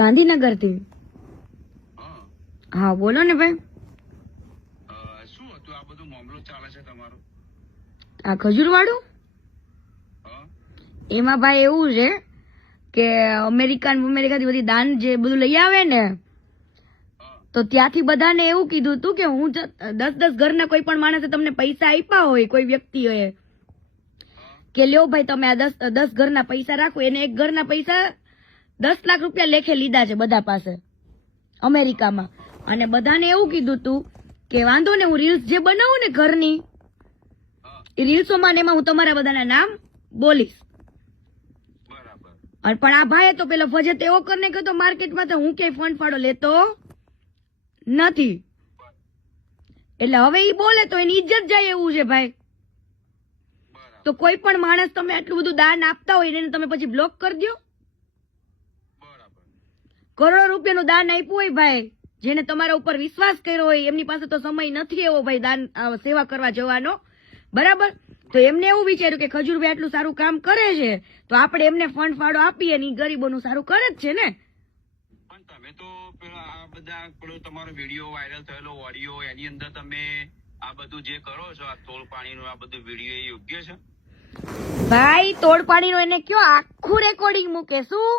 ગાંધીનગર થી. હા બોલો ને ભાઈ. શું હતું આ બધું મામલો ચાલે છે તમારો? આ ખજૂર વાળું એમાં ભાઈ એવું છે કે અમેરિકાથી બધી દાન જે બધું લઈ આવે ને, તો ત્યાંથી બધાને એવું કીધું હતું કે હું 10 ઘરના કોઈ પણ માણસે તમને પૈસા આપ્યા હોય, કોઈ વ્યક્તિઓએ કે લ્યો ભાઈ તમે આ 10 ઘરના પૈસા રાખો, એને એક ઘરના પૈસા 10 લાખ રૂપિયા લેખે લીધા છે બધા પાસે અમેરિકામાં. અને બધાને એવું કીધું હતું કે વાંધો ને હું રીલ્સ જે બનાવું ને ઘરની, એ રીલ્સોમાં એમાં હું તમારા બધાના નામ બોલીશ. પણ આ ભાઈએ તો પેલો ફજત એવો કરીને કહ્યું માર્કેટમાં તો હું ક્યાંય ફંડ ફાળો લેતો નથી, એટલે હવે ઈ બોલે તો એની ઇજ્જત જાય એવું છે ભાઈ. તો કોઈ પણ માણસ તમે આટલું બધું દાન આપતા હોય એને તમે પછી બ્લોક કરી દો. કરોડો રૂપિયાનું દાન આપ્યું હોય ભાઈ, જેને તમારા ઉપર વિશ્વાસ કર્યો હોય, એમની પાસે તો સમય નથી એવો ભાઈ દાન સેવા કરવા જવાનો, બરાબર? તો એમને એવું વિચાર્યું કે ખજૂરભાઈ આટલું સારું કામ કરે છે તો આપણે એમને ફંડ ફાળો આપીએ ને, ગરીબોનું સારું કરે જ છે ને. પણ તમે તો પેલા આ બધા પેલો તમારો વિડીયો વાયરલ થયેલો ઓડિયો, એની અંદર તમે આ બધું જે કરો છો, આ તોડ પાણીનું આ બધું વિડીયો, એ યોગ્ય છે? ભાઈ તોડ પાણીનું એને કયો આખું રેકોર્ડિંગ મૂકે શું?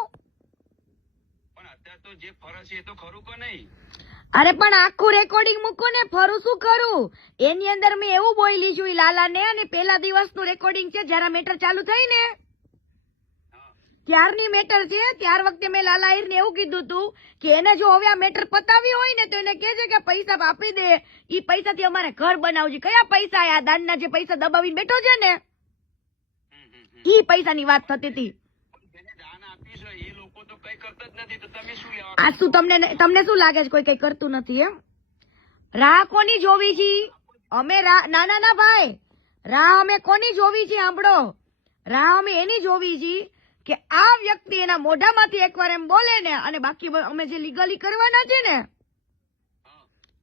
પણ અત્યારે તો જે ફરજ છે એ તો ખરું કે નહીં? અરે પણ આખું રેકોર્ડિંગ મૂકો ને, ફરું શું કરું? એની અંદર મેં એવું બોલી છું લાલા ને, અને પેલા દિવસનું રેકોર્ડિંગ છે જયારે મેટર ચાલુ થઈ ને ત્યારની મેટર છે. ત્યાર વખતે મેં લાલા આહિર ને એવું કીધું હતું કે એને જો હવે આ મેટર પતાવી હોય ને તો એને કહે છે કે પૈસા આપી દે, ઈ પૈસાથી અમારે ઘર બનાવજે. કયા પૈસા? આ દાનના જે પૈસા દબાવીને બેઠો છે ને, ઈ પૈસાની વાત થતી હતી. આ શું તમને શું લાગે છે કોઈ કઈ કરતું નથી એમ? રાહ કોની જોવી છે અમે? ના ના ના ભાઈ, રાહ અમે કોની જોવી છે સાંભળો, રાહ અમે એની જોવી છે કે આ વ્યક્તિ એના મોઢામાંથી એકવાર એમ બોલે ને, અને બાકી અમે જે લીગલી કરવાના છે ને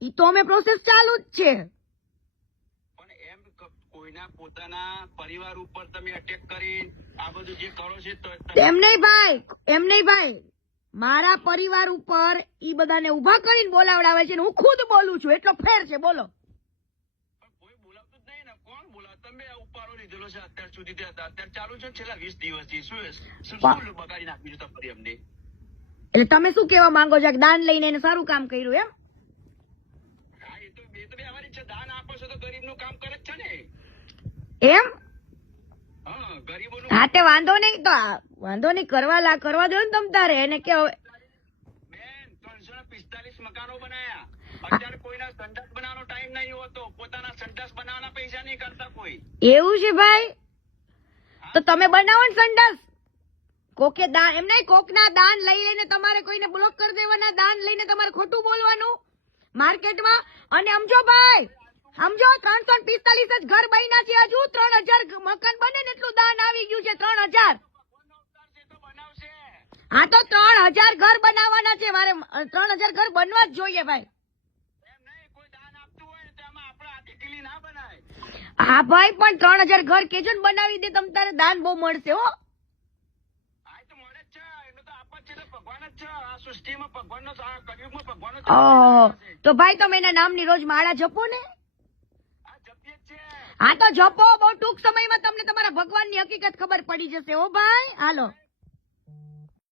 ઈ તો અમે પ્રોસેસ ચાલુ જ છે. પણ એમ કોઈના પોતાના પરિવાર ઉપર તમે અટેક કરી આ બધું જે કરો છો એમ નહીં ભાઈ, મારા પરિવાર ઉપર ઈ બધાને ઉભા કરીને બોલાવડાવે છે ને હું ખુદ બોલું છું, એટલો ફેર છે. બોલો. કોઈ બોલાવતું જ નહીં ને, કોણ બોલાવ? તમે ઉપાડો લીધેલો છે અત્યાર સુધી, અત્યારે ચાલુ છે છેલ્લા 20 દિવસથી. શું બગાડી નાખ્યું છે તમારી અમને? એટલે તમે શું કેવા માંગો છો કે દાન લઈને એને સારું કામ કર્યું એમ? હા, એ તો વ્યવહારિક છે. દાન આપો છો તો ગરીબનું કામ કરે જ છે ને એમ. હા, ગરીબોનું. હા તે વાંધો નહીં, તો વાંધો નહીં, કરવા દો ને તમ તારે એને કે બેન 345 મકાનો બનાયા, અત્યારે કોઈના સંડાસ બનાવવાનો ટાઈમ નહીં હોતો, પોતાના સંડાસ બનાવવાના પૈસા નહીં કરતા કોઈ. એવું છે ભાઈ? તો તમે બનાવો ને સંડાસ. કોકે દાન એમ નહીં, કોકના દાન લઈ લઈને તમારે કોઈને બ્લોક કરી દેવાના, દાન લઈને તમારે ખોટું બોલવાનું માર્કેટમાં. અને સમજો ભાઈ, સમજો 345 જ ઘર બન્યા છે, હજુ 3000 મકાન બને ને એટલું દાન આવી ગયું છે. 3000. હા તો 3000 ઘર બનાવવાના છે મારે, 3000 ઘર બનવા જ જોઈએ ભાઈ. હા ભાઈ, પણ 3000 ઘર કેજો ને બનાવી દે તમ તારે, દાન બહુ મળશે હો. તો ભાઈ તમે એના નામની રોજ માળા જપો ને. હા તો જપો, બહુ ટૂંક સમયમાં તમને તમારા ભગવાનની હકીકત ખબર પડી જશે હો ભાઈ. હાલો.